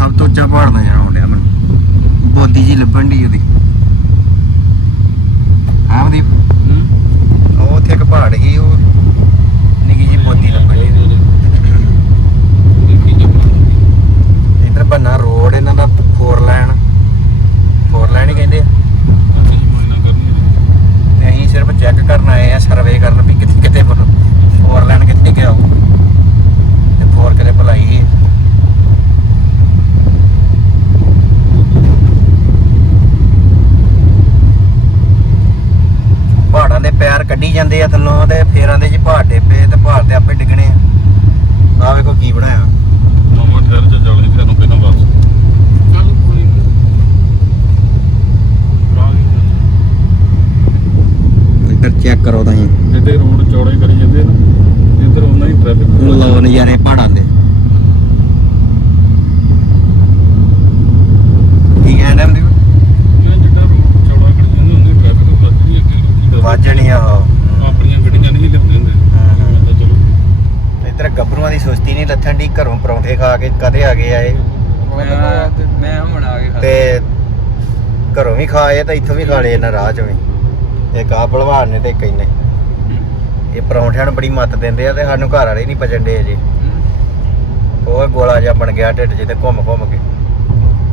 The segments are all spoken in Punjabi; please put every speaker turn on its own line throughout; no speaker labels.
ਸਭ ਤੋਂ ਉੱਚਾ ਪਹਾੜ ਨਜ਼ਰ ਆਉਣ ਡਿਆ ਮੈਨੂੰ। ਬੋਦੀ ਜੀ ਲੱਭਣ ਦੀ ਉਹਦੀ। ਆਪਦੀ ਉਹ ਉੱਥੇ ਇੱਕ ਪਹਾੜ ਸੀ, ਉਹ ਨਿੱਕੀ ਜੀ ਬੋਦੀ ਲੱਭਣ ਦੀ ਇੱਧਰ ਬੰਨਾ ਰੋਡ, ਇਹਨਾਂ ਦਾ 4 ਲਾਈਨ 4 ਲਾਈਨ ਹੀ ਕਹਿੰਦੇ ਅਸੀਂ ਸਿਰਫ ਚੈੱਕ ਕਰਨ ਆਏ ਆ, ਸਰਵੇ ਕਰਨ ਵੀ ਕਿੱਥੇ ਕਿੱਥੇ 4 ਲਾਈਨ ਕਿੱਥੇ ਕਿ ਆਉ ਤੇ 4 ਕਿਤੇ ਭਲਾਈ ਹੈ ਪਹਾੜਾਂ ਦੇ ਪੈਰ ਕੱਢੀ ਜਾਂਦੇ ਆ ਥੱਲੋਂ ਤੇ ਫੇਰਾਂ ਦੇ ਚ ਪਹਾੜ ਡੇਪੇ ਤੇ ਪਹਾੜ ਤੇ ਆਪੇ ਡਿੱਗਣੇ ਆ ਆਹ ਵੇਖੋ ਕੀ ਬਣਾਇਆ ਇੱਧਰ ਚੈੱਕ ਕਰੋ ਤੁਸੀਂ।
ਜਿੱਦੇ ਰੋਡ ਚੌੜੇ ਕਰੀ ਜਾਂਦੇ ਨਾ ਇੱਧਰ ਉਹਨਾਂ ਹੀ ਟ੍ਰੈਫਿਕ
ਲਓ ਨਜ਼ਾਰੇ ਪਹਾੜਾਂ ਦੇ। ਕੀ ਕਹਿੰਦੇ ਹੁੰਦੇ
ਮੈਂ ਜਿੱਦਾਂ ਰੋਡ ਚੌੜਾ ਕਰੀ ਜਾਂਦੇ ਉਹਨਾਂ ਹੀ ਟ੍ਰੈਫਿਕ ਵੱਧਦੀ ਅੱਗੇ
ਵਾਜਣੀ ਆ ਉਹ।
ਆਪਣੀਆਂ ਗੱਡੀਆਂ ਨਹੀਂ ਲਿਆਉਂਦੇ ਹੁੰਦੇ। ਮੈਂ ਤਾਂ ਚਲੋ।
ਇੱਧਰ ਗੱਭਰੂਆਂ ਦੀ ਸੁਸਤੀ ਨਹੀਂ ਲੱਥਣ ਦੀ ਘਰੋਂ ਪਰੌਂਠੇ ਖਾ ਕੇ ਕਦੇ ਆ ਗਏ ਆਏ
ਮੈਂ ਮੈਂ ਹੁਣ ਆ ਕੇ
ਤੇ ਘਰੋਂ ਵੀ ਖਾਏ ਤਾਂ ਇੱਥੋਂ ਵੀ ਖਾ ਲਏ ਇਹਨਾਂ ਰਾਹ ਚੋਂ ਵੀ। ਇੱਕ ਆ ਭਲਵਾਨ ਨੇ ਤੇ ਇੱਕ ਇਹਨੇ ਇਹ ਪਰੌਂਠਿਆਂ ਨੂੰ ਬੜੀ ਮੱਤ ਦਿੰਦੇ ਆ ਤੇ ਸਾਨੂੰ ਘਰ ਵਾਲੇ ਨਹੀਂ ਪਚਣ ਦੇ ਅਜੇ। ਉਹ ਗੋਲਾ ਜਿਹਾ ਬਣ ਗਿਆ ਢਿੱਡ 'ਚ ਤੇ ਘੁੰਮ ਘੁੰਮ ਕੇ।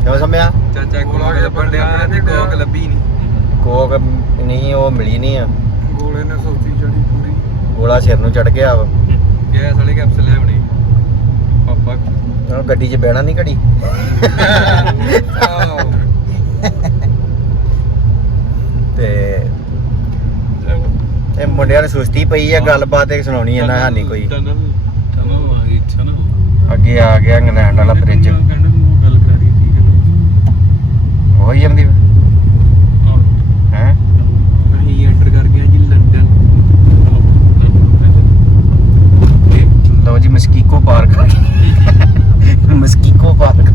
ਕਿਉਂ ਸਮਿਆ?
ਚਾਚਾ ਕੋਲ ਲੱਭਣ ਡਿਆ ਤੇ ਕੋਕ ਲੱਭੀ ਨਹੀਂ।
ਕੋਕ ਨਹੀਂ ਉਹ ਮਿਲੀ ਨਹੀਂ ਆ।
ਗੋਲੇ ਨੇ ਸੋਚੀ ਚੜੀ ਪੂਰੀ।
ਗੋਲਾ ਸਿਰ ਨੂੰ ਚੜ ਗਿਆ ਵਾ।
ਗੈਸ ਵਾਲੇ ਕੈਪਸੂਲ ਲਿਆਉਣੇ। ਪਾਪਾ।
ਉਹ ਗੱਡੀ 'ਚ ਬਹਿਣਾ ਨਹੀਂ ਘੜੀ। ਤੇ ਇਹ ਮੁੰਡਿਆਂ ਨੂੰ ਸੁਸਤੀ ਪਈ ਆ ਗੱਲਬਾਤ ਇੱਕ ਸੁਣਾਉਣੀ ਇਹਨਾਂ ਹਾਨੀ ਕੋਈ। ਅੱਗੇ ਆ ਗਿਆ ਇੰਗਲੈਂਡ ਵਾਲਾ ਫ੍ਰਿਜ ਉਹੀ ਜਾਂਦੀ ਹੈ
ਅਸੀਂ ਐਂਟਰ ਕਰ ਗਏ ਜੀ ਲੰਡਨ
ਲਓ ਜੀ ਮਸਕੀਕੋ ਪਾਰਕ ਮਸਕੀਕੋ ਪਾਰਕ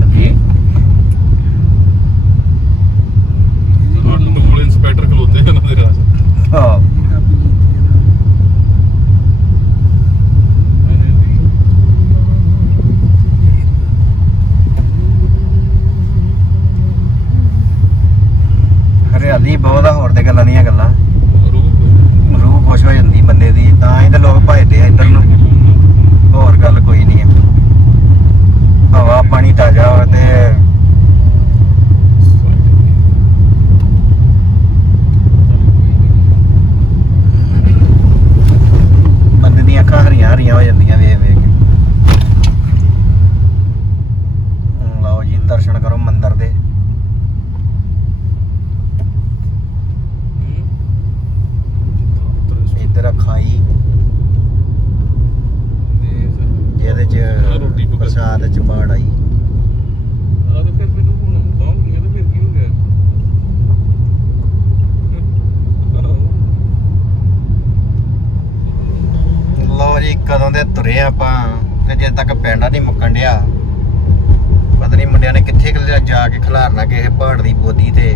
ਟੂਲ ਇੰਸਪੈਕਟਰ ਖਲੋਤੇ ਇਹਨਾਂ ਦੇ ਰਾਜ
ਹਾਂ ਹਰਿਆਲੀ ਬਹੁਤ ਆ ਹੋਰ ਤੇ ਗੱਲਾਂ ਦੀਆਂ ਗੱਲਾਂ ਰੂਹ ਖੁਸ਼ ਹੋ ਜਾਂਦੀ ਬੰਦੇ ਦੀ ਤਾਂ ਹੀ ਤਾਂ ਲੋਕ ਭਜਦੇ ਆ ਇੱਧਰ ਨੂੰ ਹੋਰ ਗੱਲ ਕੋਈ ਨਹੀਂ ਹੈ ਹਵਾ ਪਾਣੀ ਤਾਜ਼ਾ ਹੋਵੇ ਤੇ ਬੰਦੇ ਦੀਆਂ ਅੱਖਾਂ ਹਰੀਆਂ ਹਰੀਆਂ ਹੋ ਜਾਂਦੀਆਂ ਵੇਖ ਵੇਖ ਕੇ ਹੁਣ ਲਓ ਜੀ ਦਰਸ਼ਨ ਕਰੋ ਮੰਦਿਰ ਦੇ ਇੱਧਰ ਆ ਖਾਈ ਜਿਹਦੇ
ਆਹ ਰੋਟੀ
ਚ ਪਾੜ ਆਈ।
ਆ ਤਾਂ ਫਿਰ ਮੈਨੂੰ ਹੁਣ ਆਉਂਦਾ ਨਹੀਂ ਤਾਂ ਫਿਰ ਕੀ ਹੋ ਗਿਆ?
ਲਓ ਜੀ ਕਦੋਂ ਦੇ ਤੁਰੇ ਆਪਾਂ ਤੇ ਜੇ ਤੱਕ ਪਿੰਡਾ ਨਹੀਂ ਮੁੱਕਣ ਡਿਆ। ਪਤਾ ਨਹੀਂ ਮੁੰਡਿਆਂ ਨੇ ਕਿੱਥੇ ਜਾ ਕੇ ਖਿਲਾਰਨਾ ਕਿਸੇ ਪਹਾੜ ਦੀ ਬੋਦੀ ਤੇ।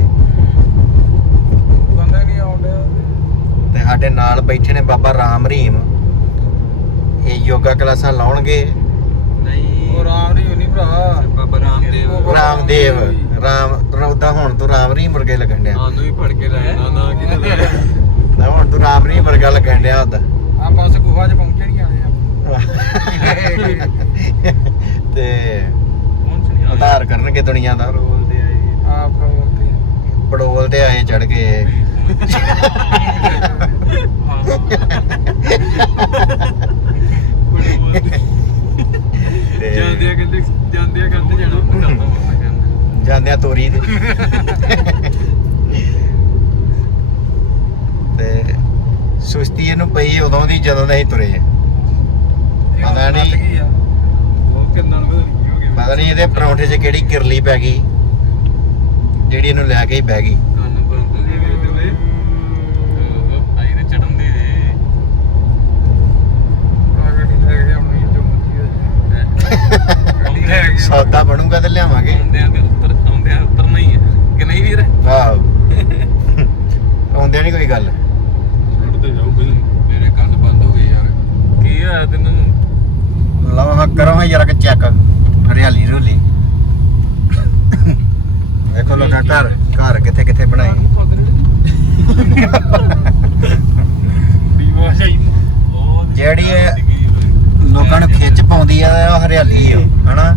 ਬੰਦਾ ਨਹੀਂ ਆਉਂਦਾ
ਤੇ ਸਾਡੇ ਨਾਲ ਬੈਠੇ ਨੇ ਬਾਬਾ ਰਾਮ ਰਹੀਮ। ਇਹ ਯੋਗਾ ਕਲਾਸਾਂ ਲਾਉਣਗੇ।
ਨਹੀਂ ਉਹ ਰਾਮ ਨਹੀਂ ਹੋਣੀ ਭਰਾ। ਬਾਬਾ ਰਾਮਦੇਵ।
ਰਾਮਦੇਵ ਰਾਮ ਰਉਦਾ ਹੁਣ ਤੂੰ ਰਾਮ ਰਹੀਮ ਵਰਗੇ ਲੱਗਣ ਡਿਆ।
ਸਾਨੂੰ ਵੀ ਫੜ ਕੇ ਲੈ ਨਾ ਨਾ ਕਿਤੇ ਲੈ
ਹੁਣ ਤੂੰ ਰਾਮ ਰਹੀਮ ਵਰਗਾ ਲੱਗਣ ਡਿਆ ਉਹਦਾ।
ਆਪਾਂ ਉਸ ਗੁਫਾ 'ਚ ਪਹੁੰਚੇ ਨਹੀਂ ਆਏ
ਤੇ
ਪਹੁੰਚ ਨਹੀਂ
ਉਧਾਰ ਕਰਨਗੇ ਦੁਨੀਆ ਦਾ।
ਬੋਲਦੇ ਆਏ। ਆਪ ਬੋਲਦੇ
ਪੜੋਲ ਤੇ ਆਏ ਚੜ ਕੇ ਤੇ
ਜਾਂਦੇ ਆ ਕਹਿੰਦੇ ਜਾਂਦੇ ਆ ਜਾਣਾ
ਤੋਰੀ ਤੇ। ਤੇ ਸੁਸਤੀ ਇਹਨੂੰ ਪਈ ਉਦੋਂ ਦੀ ਜਦੋਂ ਦੇ ਅਸੀਂ ਤੁਰੇ ਪਤਾ ਨਹੀਂ।
ਨਹੀਂ
ਪਤਾ ਨਹੀਂ ਇਹਦੇ ਪਰੌਂਠੇ 'ਚ ਕਿਹੜੀ ਕਿਰਲੀ ਪੈ ਗਈ। ਜਿਹੜੀ ਇਹਨੂੰ ਲੈ ਕੇ ਹੀ ਬਹਿ ਗਈ
ਕੰਨ ਬੰਦ ਦੇ ਦੇ ਦੇ ਆਈ ਤੇ ਚੜਨ ਦੇ ਦੇ ਆ ਗੱਡੀ ਲੈ ਕੇ ਆਉਣੀ ਜੋ ਮਰਜ਼ੀ ਹੋ ਜਾਏ ਗੱਡੀ ਲੈ ਕੇ
ਸੌਦਾ ਬਣੂਗਾ ਤੇ ਲਿਆਵਾਂਗੇ।
ਆਉਂਦਿਆਂ ਤੇ ਉੱਤਰ ਆਉਂਦਿਆਂ ਉਤਰਨਾ ਹੀ ਹੈ ਕਿ ਨਹੀਂ ਵੀਰ?
ਆਹੋ। ਆਉਂਦਿਆਂ ਨਹੀਂ ਕੋਈ ਗੱਲ।
ਛੱਡਦੇ ਜਾਓ ਪਹਿਲਾਂ
ਮੇਰੇ ਕੰਨ ਬੰਦ ਹੋ ਗਏ ਯਾਰ। ਕੀ ਹੋਇਆ ਤੈਨੂੰ?
ਲਓ ਹਾਂ ਕਰੋ ਹਾਂ ਯਾਰ ਕਿ ਚੈੱਕ ਹਰਿਆਲੀ ਰੋਲੀ। ਦੇਖੋ ਲੋਕਾਂ ਘਰ ਘਰ ਕਿੱਥੇ ਕਿੱਥੇ ਬਣਾਏ। ਜਿਹੜੀ ਲੋਕਾਂ ਨੂੰ ਖਿੱਚ ਪਾਉਂਦੀ ਆ ਉਹ ਹਰਿਆਲੀ ਆ ਹਨਾ?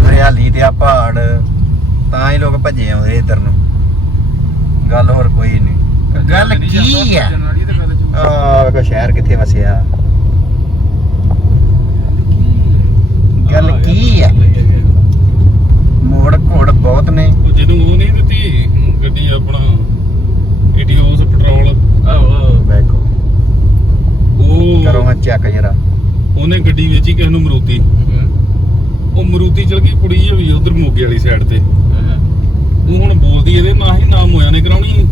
ਹਰਿਆਲੀ ਤੇ ਆ ਪਹਾੜ ਤਾਂ ਹੀ ਲੋਕ ਭੱਜੇ ਆਉਂਦੇ ਇੱਧਰ ਨੂੰ। ਗੱਲ ਹੋਰ ਕੋਈ ਨਹੀਂ। ਗੱਲ ਕੀ ਆ? ਆ ਵੇਖੋ ਸ਼ਹਿਰ ਕਿੱਥੇ ਵਸਿਆ ਗੱਲ ਕੀ ਆ ਮੋੜ ਘੋੜ ਬਹੁਤ ਨੇ
ਜਦੋਂ ਉਹ ਨਹੀਂ ਦਿੱਤੀ ਗੱਡੀ ਆਪਣਾ ਈਟੀਓਸ ਪੈਟਰੋਲ
ਆਹੋ
ਵੇਖੋ
ਉਹ
ਕਰੋ ਹਾਂ ਚੈੱਕ ਜਰਾ
ਉਹਨੇ ਗੱਡੀ ਵੇਚੀ ਕਿਸੇ ਨੂੰ ਮਰੂਤੀ ਉਹ ਮਰੂਤੀ ਚਲ ਗਈ ਕੁੜੀ ਹੋਈ ਉਧਰ ਮੋਗੇ ਵਾਲੀ ਸਾਈਡ ਤੇ। ਉਹ ਹੁਣ ਬੋਲਦੀ ਇਹਦੇ ਨਾ ਹੀ ਨਾਮ ਹੋਇਆ ਨੇ ਕਰਾਉਣੀ।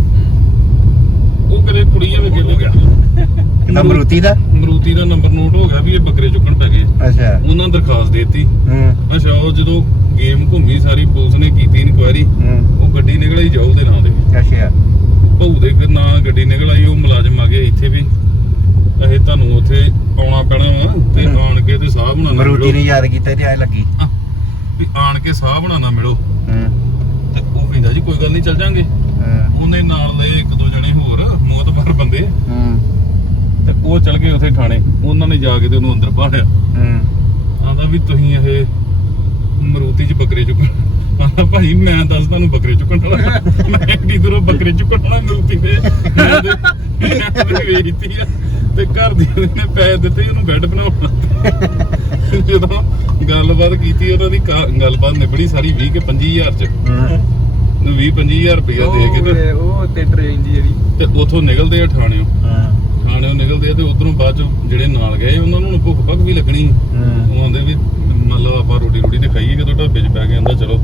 ਉਹ ਕਦੇ ਕੁੜੀ ਹੋਵੇ ਕਿੱਥੇ ਗਿਆ।
ਕਿੰਨਾ ਮਰੂਤੀ ਦਾ?
ਮਰੂਤੀ ਦਾ ਨੰਬਰ ਨੋਟ ਹੋ ਗਿਆ ਵੀ ਇਹ ਬੱਕਰੇ ਚੁੱਕਣ ਪੈ ਗਏ।
ਅੱਛਾ।
ਉਹਨਾਂ ਦਰਖਾਸਤ ਦੇਤੀ।
ਹੂੰ।
ਅੱਛਾ ਉਹ ਜਦੋਂ ਗੇਮ ਘੁੰਮੀ ਸਾਰੀ ਪੁਲਿਸ ਨੇ ਕੀਤੀ ਇਨਕੁਆਇਰੀ ਉਹ ਗੱਡੀ ਨਿਕਲ ਆਈ ਜਾਊ ਦੇ ਨਾਂ ਦੇ
ਅੱਛਾ।
ਭਊ ਦੇ ਨਾਂ ਗੱਡੀ ਨਿਕਲ ਆਈ ਉਹ ਮੁਲਾਜ਼ਮ ਆ ਗਏ ਇੱਥੇ ਵੀ। ਇਹ ਤੁਹਾਨੂੰ ਉੱਥੇ ਆਉਣਾ ਪੈਣਾ ਵਾ ਤੇ। ਆਣ ਕੇ ਤੇ ਸਾਹ ਬਣਾਉਣਾ
ਮਰੂਤੀ ਨੇ ਯਾਦ ਕੀਤਾ ਤੇ ਐ ਲੱਗੀ।
ਵੀ ਆਣ ਕੇ ਸਾਹ ਬਣਾਉਣਾ ਮਿਲੋ। ਤੇ ਉਹ ਕਹਿੰਦਾ ਜੀ ਕੋਈ ਗੱਲ ਨਹੀਂ ਚੱਲ ਜਾਾਂਗੇ। ਉਹਨੇ ਨਾਲ ਲਏ ਇੱਕ ਦੋ ਜਣੇ ਹੋਰ ਮੋਤਬਰ ਬੰਦੇ।
ਹੂੰ।
ਤੇ ਉਹ ਚਲ ਗਏ ਉੱਥੇ ਥਾਣੇ। ਉਹਨਾਂ ਨੇ ਜਾ ਕੇ ਤੇ ਉਹਨੂੰ ਅੰਦਰ ਪਾੜਿਆ ਆਂਦਾ ਵੀ ਤੁਸੀਂ ਇਹ ਮਰੂਤੀ ਚ ਬੱਕਰੇ ਚੁੱਕਣ ਆਂਦਾ ਭਾਈ ਮੈਂ ਦੱਸ ਤੁਹਾਨੂੰ ਬੱਕਰੇ ਚੁੱਕਣ ਵਾਲਾ। ਮੈਂ ਦੂਰੋਂ ਬੱਕਰੇ ਚੁੱਕਣ ਵਾਲਾ ਮਰੂਤੀ ਦੇ। ਵੇਚਤੀ ਆ। ਤੇ ਘਰ ਦੇ ਨੇ ਪੈਸੇ ਦਿੱਤੇ ਉਹਨੂੰ ਬੈੱਡ ਬਣਾਉਣਾ ਜਦੋਂ ਗੱਲਬਾਤ ਕੀਤੀ ਉਹਨਾਂ ਦੀ ਕਾ- ਗੱਲਬਾਤ ਨਿਬੜੀ ਸਾਰੀ 20 ਕੇ 25000 ਚ।
ਹੂੰ।
20 25000 ਰੁਪਇਆ ਦੇ ਕੇ ਤੇ
ਉਹ ਤੇ ਟ੍ਰੇਨ ਦੀ ਜਿਹੜੀ।
ਤੇ ਉਥੋਂ ਨਿਕਲਦੇ ਆ ਥਾਣਿਓ।
ਹੂੰ।
ਥਾਣਿਓ ਨਿਕਲਦੇ ਆ ਤੇ ਉਧਰੋਂ ਬਾਅਦ ਚ ਜਿਹੜੇ ਨਾਲ ਗਏ ਉਹਨਾਂ ਨੂੰ ਭੁੱਖ ਭੱਖ ਵੀ ਲੱਗਣੀ।
ਹੂੰ।
ਉਹ ਆਂਦੇ ਵੀ ਮੰਨ ਲਓ ਆਪਾਂ ਰੋਟੀ ਰੋਟੀ ਤੇ ਖਾਈਏ ਕਿਦੋਂ ਢਾਬੇ 'ਚ ਪੈ ਕੇ ਆਂਦਾ ਚਲੋ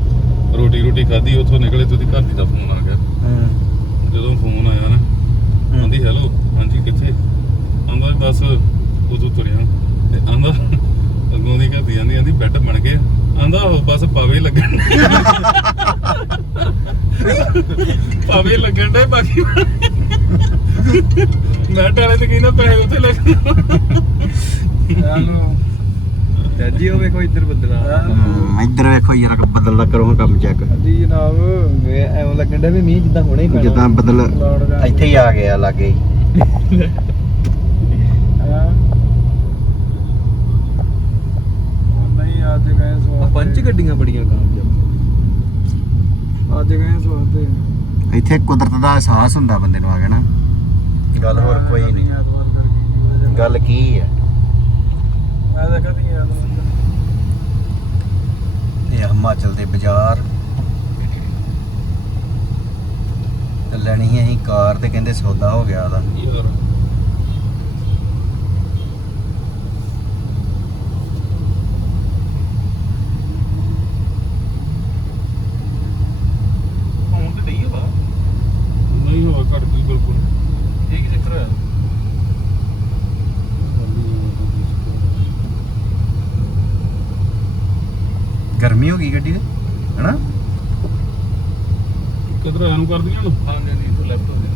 ਰੋਟੀ ਰੋਟੀ ਖਾਧੀ ਉੱਥੋਂ ਨਿਕਲੇ ਤੇ ਉਹਦੀ ਘਰ ਦੀ ਦਾ ਫੋਨ ਆ ਗਿਆ।
ਹੂੰ।
ਜਦੋਂ ਫੋਨ ਆਇਆ ਨਾ ਆਂਦੀ ਹੈਲੋ ਹਾਂਜੀ ਕਿੱਥੇ ਆਂਦਾ ਵੀ ਬਸ ਉਦੋਂ ਤੁਰਿਆ। ਤੇ ਆਂਦਾ ਅੱਗੋਂ ਦੀ ਘਰ ਦੀ ਆਂਦੀ ਆਂਦੀ ਬੈੱਡ ਬਣ ਗਏ। ਆਂਦਾ ਉਹ ਬਸ ਪਾਵੇ ਲੱਗਣ। ਪਾਵੇ ਲੱਗਣ ਦੇ ਬਾਕੀ ਮੈਂ ਟਾਲੇ ਤੇ ਕਹਿੰਦਾ ਪੈਸੇ ਉੱਥੇ ਲੱਗਣ
ਚਲੋ ਜੀ ਉਹ ਵੇਖੋ ਇੱਧਰ ਬੱਦਲਾ
ਇੱਧਰ ਵੇਖੋ ਯਾਰ ਬਦਲ ਦਾ ਕਰੋ ਕੰਮ ਚੈੱਕ
ਜੀ ਜਨਾਬ ਵੇ ਐਵੇਂ ਲੱਗਣ ਡਿਆ ਵੀ ਮੀਂਹ ਜਿੱਦਾਂ ਹੁਣੇ ਹੀ ਪੈਣਾ।
ਜਿੱਦਾਂ ਬਦਲ
ਦਾ।
ਇੱਥੇ ਹੀ ਆ। ਗਿਆ ਲਾਗੇ। ਹਾਂ।
ਨਹੀਂ ਅੱਜ ਗਏ ਸਵਾਦ ਪੰਜ ਗੱਡੀਆਂ ਬੜੀਆਂ ਕਾਮਯਾਬ ਅੱਜ ਗਏ ਸਵਾਦ
ਇੱਥੇ ਕੁਦਰਤ ਦਾ ਅਹਿਸਾਸ ਹੁੰਦਾ ਬੰਦੇ ਨੂੰ ਆ ਗਿਆ ਨਾ। ਗੱਲ ਹੋਰ ਕੋਈ ਨਹੀਂ। ਗੱਲ ਕੀ ਹੈ
ਮੈਂ ਤਾਂ ਕਦੀ
ਇਹ ਹਿਮਾਚਲ ਦੇ ਬਾਜ਼ਾਰ। ਤੇ ਲੈਣੀ ਸੀ ਅਸੀਂ ਕਾਰ ਤੇ ਕਹਿੰਦੇ ਸੌਦਾ ਹੋ ਗਿਆ ਉਹਦਾ।
ਯਾਰ
ਹੁਣ ਤੇ ਨਹੀਂ ਹਵਾ
ਨਹੀਂ ਹੋਇਆ ਘਟ ਗਈ ਬਿਲਕੁਲ
ਇਹ ਕੀ ਚੱਕਰ ਹੈ
ਗਰਮੀ ਹੋ ਗਈ ਗੱਡੀ ਤੇ ਹਨਾ
ਕਿਧਰ ਆਇਆ ਨੂੰ ਕਰ ਦੀਆਂ ਨੂੰ
ਹਾਂ ਨਹੀਂ ਨਹੀਂ ਤੋਂ ਲੈਫਟ ਹੋ ਗਿਆ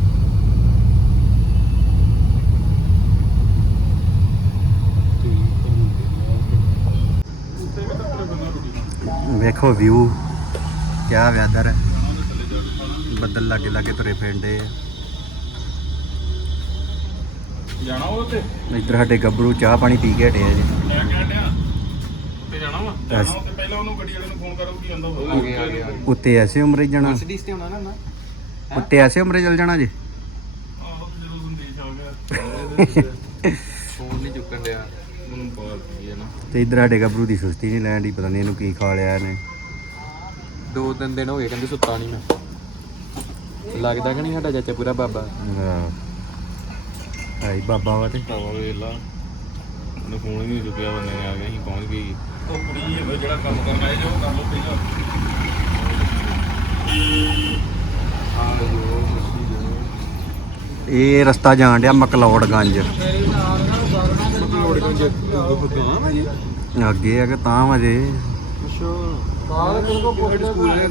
ਵੇਖੋ ਵਿਊ ਕਿਆ ਵੈਦਰ ਹੈ। ਬੱਦਲ ਲਾਗੇ ਲਾਗੇ ਤੁਰੇ ਫਿਰਦੇ ਆ।
ਜਾਣਾ ਉਹ ਤੇ
ਇੱਧਰ ਸਾਡੇ ਗੱਭਰੂ ਚਾਹ ਪਾਣੀ ਪੀ ਕੇ ਹਟੇ ਆ ਜੀ।
ਤੇ ਜਾਣਾ ਵਾ। ਜਾਣਾ ਪਹਿਲਾਂ ਉਹਨੂੰ ਗੱਡੀ ਵਾਲੇ ਨੂੰ ਫੋਨ ਕਰੋ ਕੀ ਆਂਦਾ।
ਉੱਤੇ ਐਸੇ ਉਮਰੇ ਜਾਣਾ।
ਮਰਸੀਡੀਜ਼ ਤੇ ਆਉਣਾ ਨਾ ਨਾ।
ਉੱਤੇ ਐਸੇ ਉਮਰੇ ਚਲ ਜਾਣਾ ਜੀ?
ਆਹੋ ਤੇ ਜਦੋਂ ਸੰਦੇਸ਼ ਆ ਗਿਆ।
ਫੋਨ ਨਹੀਂ ਚੁੱਕਣ ਡਿਆ। ਮੈਨੂੰ ਪਤਾ ਕੀ ਹੈ ਨਾ।
ਤੇ ਇੱਧਰ ਸਾਡੇ ਗੱਭਰੂ ਦੀ ਸੁਸਤੀ ਨਹੀਂ ਲੈਣ ਦੀ ਪਤਾ ਨਹੀਂ ਇਹਨੂੰ ਕੀ ਖਾ ਲਿਆ ਇਹਨੇ।
ਦੋ ਤਿੰਨ ਦਿਨ ਹੋ ਗਏ ਕਹਿੰਦੇ ਸੁੱਤਾ ਨਹੀਂ ਮੈਂ। ਲੱਗਦਾ ਕਿ ਨਹੀਂ ਸਾਡਾ ਚਾਚਾ ਪੂਰਾ ਬਾਬਾ?
ਹਾਈ ਬਾਬਾ ਵਾ ਤੇ।
ਬਾਬਾ ਵੇਲਾ ਉਹਨੇ ਫੋਨ ਹੀ ਨਹੀਂ ਚੁੱਕਿਆ ਬੰਦੇ ਨੇ ਆ ਗਿਆ ਅਸੀਂ ਪਹੁੰਚ ਗਏ
ਉਹ ਕੁੜੀ ਜਿਹੜਾ ਕੰਮ ਕਰਨਾ ਹੈ ਜੋ ਕਰ ਲੋ ਪਹਿਲਾਂ।
ਇਹ ਰਸਤਾ ਜਾਣ ਡਿਆ ਮਕਲੌੜਗੰਜ। ਅੱਗੇ ਆ ਕਿ ਤਾਂ ਵਜੇ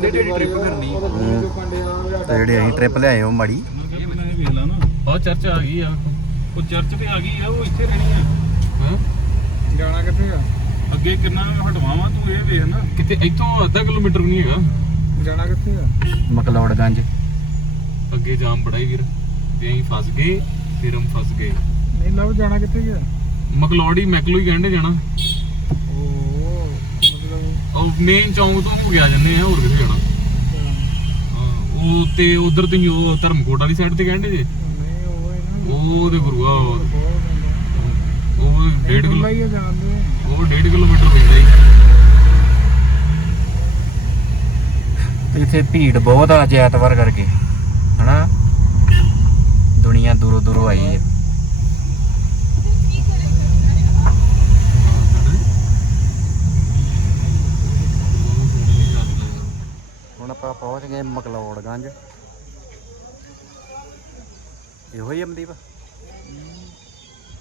ਜਿਹੜੀ ਟ੍ਰਿਪ ਕਰਨੀ
ਤੇ ਜਿਹੜੇ ਅਸੀਂ ਟ੍ਰਿਪ ਲਿਆਏ ਉਹ ਮਾੜੀ।
ਆ ਚਰਚ ਆ ਗਈ ਆ। ਉਹ ਚਰਚ ਤੇ ਆ ਗਈ ਆ ਉਹ ਇੱਥੇ ਰਹਿਣੀ ਆ। ਹਾਂ?
ਜਾਣਾ ਕਿੱਥੇ ਆ?
ਅੱਗੇ ਕਿੰਨਾ ਹਟਵਾਵਾਂ ਤੂੰ ਇਹ ਵੇਖ ਨਾ। ਕਿਤੇ ਇੱਥੋਂ ਅੱਧਾ ਕਿਲੋਮੀਟਰ ਨਹੀਂ ਹੈਗਾ।
ਜਾਣਾ ਕਿੱਥੇ ਆ?
ਮਕਲੌੜਗੰਜ।
ਅੱਗੇ ਜਾਮ ਬੜਾ ਹੀ ਵੀਰ ਤੇ ਅਸੀਂ ਫਸ ਗਏ ਫਿਰ ਹਮ ਫਸ ਗਏ।
ਨਹੀਂ ਲਵ ਜਾਣਾ ਕਿੱਥੇ ਗਿਆ?
ਮਕਲੌੜੀ ਮੈਕਲੋ ਹੀ ਕਹਿੰਦੇ ਜਾਣਾ।
ਉਹ ਮਤਲਬ
ਉਹ ਮੇਨ ਚੌਂਕ ਤੋਂ ਹੋ ਗਿਆ ਜੰਨੇ ਆ ਹੋਰ ਕਿੱਥੇ ਜਾਣਾ। ਹਾਂ, ਉਹ ਤੇ ਉਧਰ ਤੁਸੀਂ ਉਹ ਧਰਮਕੋਟ ਵਾਲੀ ਸਾਈਡ ਤੇ ਕਹਿੰਦੇ ਜੇ?
ਨਹੀਂ ਉਹ
ਤੇ ਗੁਰੂਆ ਉਹ ਡੇਢ ਕਿਲੋ ਉਹ ਡੇਢ ਕਿਲੋਮੀਟਰ ਪੈਂਦਾ ਹੀ
ਇੱਥੇ ਭੀੜ ਬਹੁਤ ਆ ਅੱਜ ਐਤਵਾਰ ਕਰਕੇ ਹਨਾ ਦੁਨੀਆ ਦੂਰੋਂ ਦੂਰੋਂ ਆਈ ਹੈ ਹੁਣ ਆਪਾਂ ਪਹੁੰਚ ਗਏ ਮਕਲੌੜਗੰਜ ਇਹੋ ਹੀ ਅਮਦੀਪ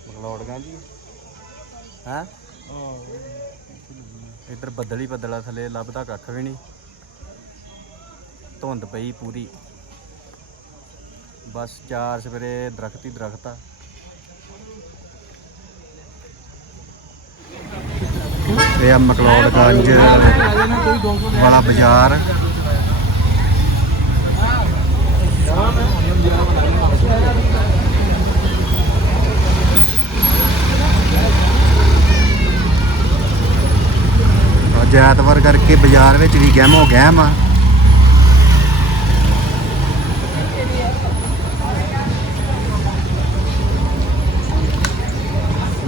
ਮਕਲੌੜਗੰਜ ਹੀ ਹੈ? ਇੱਧਰ ਬੱਦਲ ਹੀ ਬੱਦਲਾ ਥੱਲੇ, ਲੱਭਦਾ ਕੱਖ ਵੀ ਨਹੀਂ। ਧੁੰਦ ਪਈ ਪੂਰੀ। ਬਸ ਚਾਰ ਸਵੇਰੇ ਦਰਖਤ ਹੀ ਦਰਖਤ ਆ। ਇਹ ਆ ਮਕਲੌੜਗੰਜ ਵਾਲਾ ਬਾਜ਼ਾਰ। ਅੱਜ ਐਤਵਾਰ ਕਰਕੇ ਬਾਜ਼ਾਰ ਵਿੱਚ ਵੀ ਗਹਿਮੋ ਗਹਿਮ ਆ।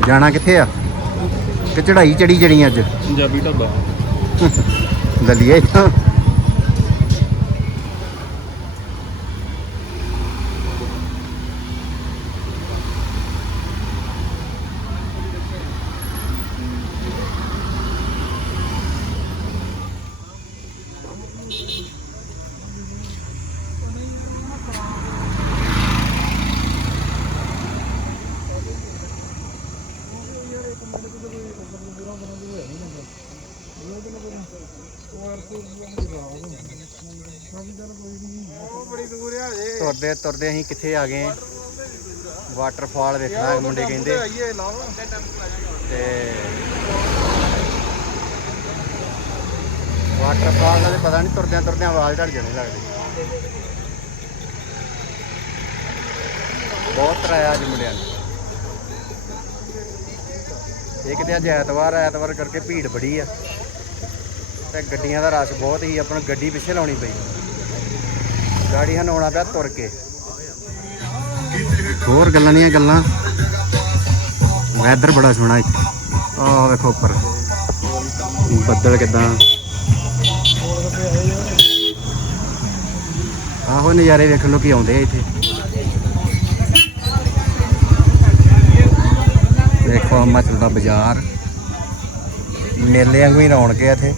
ਜਾਣਾ ਕਿੱਥੇ ਆ? ਕਿ ਚੜਾਈ ਚੜੀ ਜਣੀ ਅੱਜ?
ਪੰਜਾਬੀ ਢਾਬਾ।
ਦਲੀਏ ਇੱਥੋਂ
ਬੜੀ ਦੂਰ ਆ ਜੇ
ਤੁਰਦੇ ਤੁਰਦੇ ਅਸੀਂ ਕਿੱਥੇ ਆ ਗਏ ਵਾਟਰਫਾਲ ਵੇਖਣਾ ਮੁੰਡੇ ਕਹਿੰਦੇ। ਤੇ ਵਾਟਰਫਾਲ ਦਾ ਪਤਾ ਨਹੀਂ ਤੁਰਦਿਆਂ ਤੁਰਦਿਆਂ ਆਵਾਜ਼ ਢੜ ਜਾਣੀ ਲੱਗਦੀ। ਬਹੁਤ ਤਰਾਇਆ ਅੱਜ ਮੁੰਡਿਆਂ ਨੇ। ਇਹ ਕਿਤੇ ਅੱਜ ਐਤਵਾਰ ਐਤਵਾਰ ਕਰਕੇ ਭੀੜ ਬੜੀ ਆ। ਤੇ ਗੱਡੀਆਂ ਦਾ ਰਸ਼ ਬਹੁਤ ਹੀ ਆਪਣਾ ਗੱਡੀ ਪਿੱਛੇ ਲਾਉਣੀ ਪਈ। ਗਾੜੀ ਸਾਨੂੰ ਆਉਣਾ ਪਿਆ ਤੁਰ ਕੇ। ਹੋਰ ਗੱਲਾਂ ਨਹੀਂ ਗੱਲਾਂ। ਵੈਦਰ ਬੜਾ ਸੋਹਣਾ ਇੱਥੇ। ਆਹ ਵੇਖੋ ਉੱਪਰ। ਬੱਦਲ ਕਿਦਾਂ। ਆਹੋ ਨਜ਼ਾਰੇ ਵੇਖਣ ਨੂੰ ਕੀ ਆਉਂਦੇ ਆ ਇੱਥੇ। ਦੇਖੋ ਹਿਮਾਚਲ ਦਾ ਬਾਜ਼ਾਰ। ਮੇਲੇ ਵਾਂਗੂ ਹੀ ਰੌਣਕ ਹੈ ਇੱਥੇ।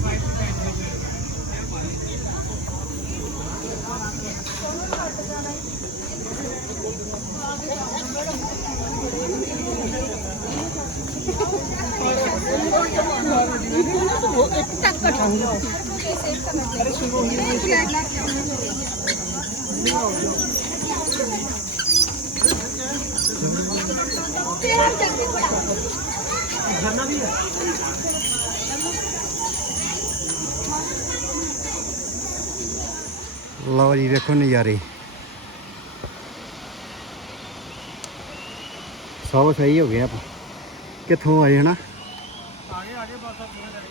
ਲਓ ਜੀ ਵੇਖੋ ਨਜ਼ਾਰੇ ਸਭ ਸਹੀ ਹੋ ਗਿਆ ਆਪਾਂ। ਕਿੱਥੋਂ ਆਏ ਹਨਾ?
ਆਗੇ ਆਗੇ ਬਸ ਆ ਪੂਰੇ ਲੱਗੇ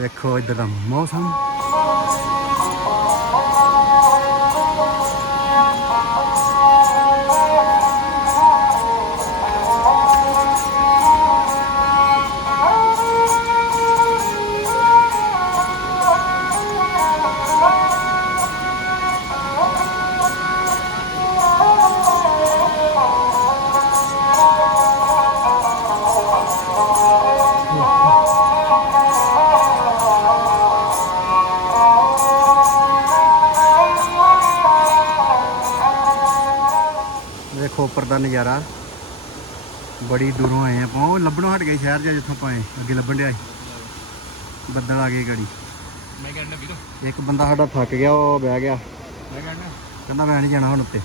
ਵੇਖੋ ਇੱਧਰ ਦਾ ਮੌਸਮ। ਉੱਪਰ ਦਾ ਨਜ਼ਾਰਾ। ਬੜੀ ਦੂਰੋਂ ਆਏ ਆਪਾਂ। ਉਹ ਲੱਭਣੋਂ ਹਟ ਗਏ ਸ਼ਹਿਰ ਜਾਂ ਜਿੱਥੋਂ ਪਾਏ ਅੱਗੇ ਲੱਭਣ ਡਿਆ ਬੱਦਲ ਆ ਗਏ ਗੜੀ।
ਮੈਂ ਕਹਿੰਦਾ ਵੀਰ।
ਇੱਕ ਬੰਦਾ ਸਾਡਾ ਥੱਕ ਗਿਆ ਉਹ ਬਹਿ ਗਿਆ।
ਮੈਂ ਕਹਿੰਦਾ
ਕਹਿੰਦਾ ਮੈਂ ਨਹੀਂ ਜਾਣਾ ਹੁਣ ਉੱਤੇ।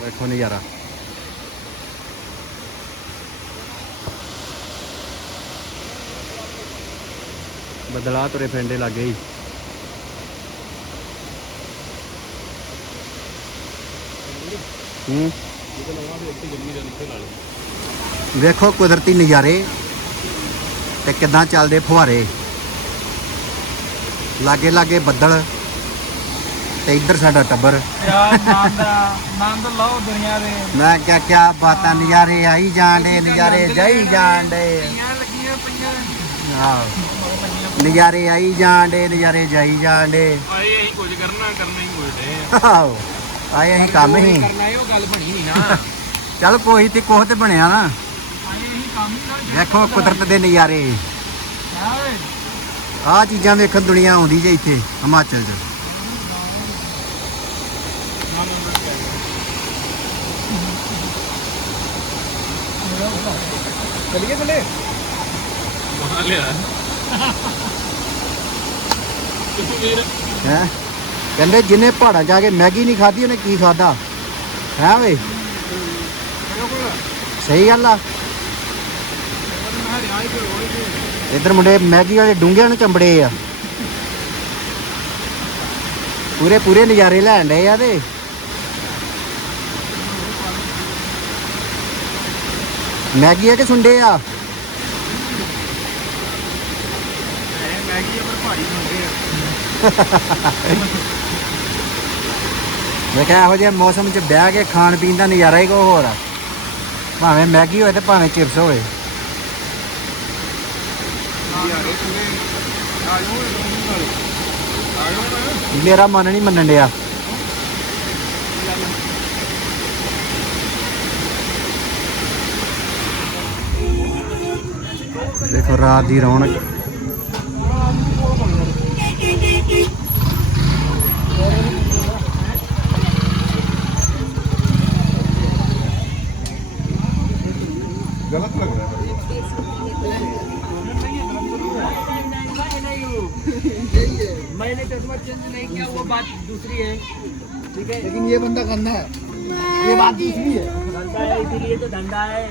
ਵੇਖੋ ਨਜ਼ਾਰਾ।
ਬਦਲਾ ਤੁਰੇ ਫੈਂਡੇ ਲੱਗੇ ਹੀ
ਹੂੰ। ਵੇਖੋ ਕੁਦਰਤੀ ਨਜ਼ਾਰੇ ਤੇ ਕਿਦਾਂ ਚੱਲਦੇ ਫੁਹਾਰੇ। ਲਾਗੇ ਲਾਗੇ ਬੱਦਲ ਤੇ ਇੱਧਰ ਸਾਡਾ ਟੱਬਰ।
ਯਾਰ ਆਨੰਦ ਆਨੰਦ ਲਓ ਦੁਨੀਆ ਦੇ
ਮੈਂ ਕਿਹਾ ਕਿਆ ਬਾਤਾਂ ਨਜ਼ਾਰੇ ਆਈ ਜਾਣਦੇ ਨਜ਼ਾਰੇ ਜਾਈ ਜਾਣਦੇ
ਪਈਆਂ ਲੱਗੀਆਂ ਪਈਆਂ
ਆਹ ਨਜ਼ਾਰੇ ਆਈ ਜਾਣਦੇ ਨਜ਼ਾਰੇ ਜਾਈ ਜਾਣਦੇ
ਆਏ ਅਸੀਂ ਕੁਝ ਕਰਨਾ ਕਰਨਾ ਹੀ ਕੁਝ ਡੇ
ਆਹੋ। ਆਏ ਅਸੀਂ ਕੰਮ ਹੀ।
ਕਰਨਾ ਇਹ ਉਹ ਗੱਲ ਬਣੀ ਨਹੀਂ ਨਾ।
ਚੱਲ ਕੋਈ ਤੇ ਕੋਹ ਤੇ ਬਣਿਆ ਨਾ।
ਆਏ ਇਹੀ ਕੰਮ ਹੀ ਨਾਲ
ਵੇਖੋ ਕੁਦਰਤ ਦੇ ਨਜ਼ਾਰੇ। ਆਹ ਚੀਜ਼ਾਂ ਵੇਖਣ ਦੁਨੀਆ ਆਉਂਦੀ ਜੇ ਇੱਥੇ ਹਿਮਾਚਲ 'ਚ।
ਚਲੀਏ ਬਲੇ
ਬਣਾ ਲਿਆ।
ਹੈ? ਕਹਿੰਦੇ ਜਿਹਨੇ ਪਹਾੜਾਂ ਜਾ ਕੇ ਮੈਗੀ ਨਹੀਂ ਖਾਧੀ ਉਹਨੇ ਕੀ ਖਾਦਾ ਹੈ ਵੇ ਸਹੀ ਗੱਲ ਆ। ਇੱਧਰ ਮੁੰਡੇ ਮੈਗੀ ਵਾਲੇ ਡੂੰਘਿਆਂ ਨੂੰ ਚੰਬੜੇ ਆ। ਪੂਰੇ ਪੂਰੇ ਨਜ਼ਾਰੇ ਲੈਣ ਡਏ ਆ ਤੇ। ਮੈਗੀ ਆ ਕਿ ਸੁੰਡੇ ਆ?
ਮੈਗੀ ਪਰ ਭਾਰੀ ਹੁੰਦੇ ਆ।
ਮੈਂ ਕਿਹਾ ਇਹੋ ਜਿਹੇ ਮੌਸਮ 'ਚ ਬਹਿ ਕੇ ਖਾਣ ਪੀਣ ਦਾ ਨਜ਼ਾਰਾ ਹੀ ਕੋ ਹੋਰ ਆ। ਭਾਵੇਂ ਮੈਗੀ ਹੋਵੇ ਤੇ ਭਾਵੇਂ ਚਿਪਸ ਹੋਵੇ ਮੇਰਾ ਮਨ ਨਹੀਂ ਮੰਨਣ ਡਿਆ। ਦੇਖੋ ਰਾਤ ਦੀ ਰੌਣਕ।
मैंने चश्मा चेंज नहीं किया वो बात दूसरी है। ठीक है?
लेकिन ये बंदा गंदा है। ये बात दूसरी है।
है इसीलिए तो धंधा है।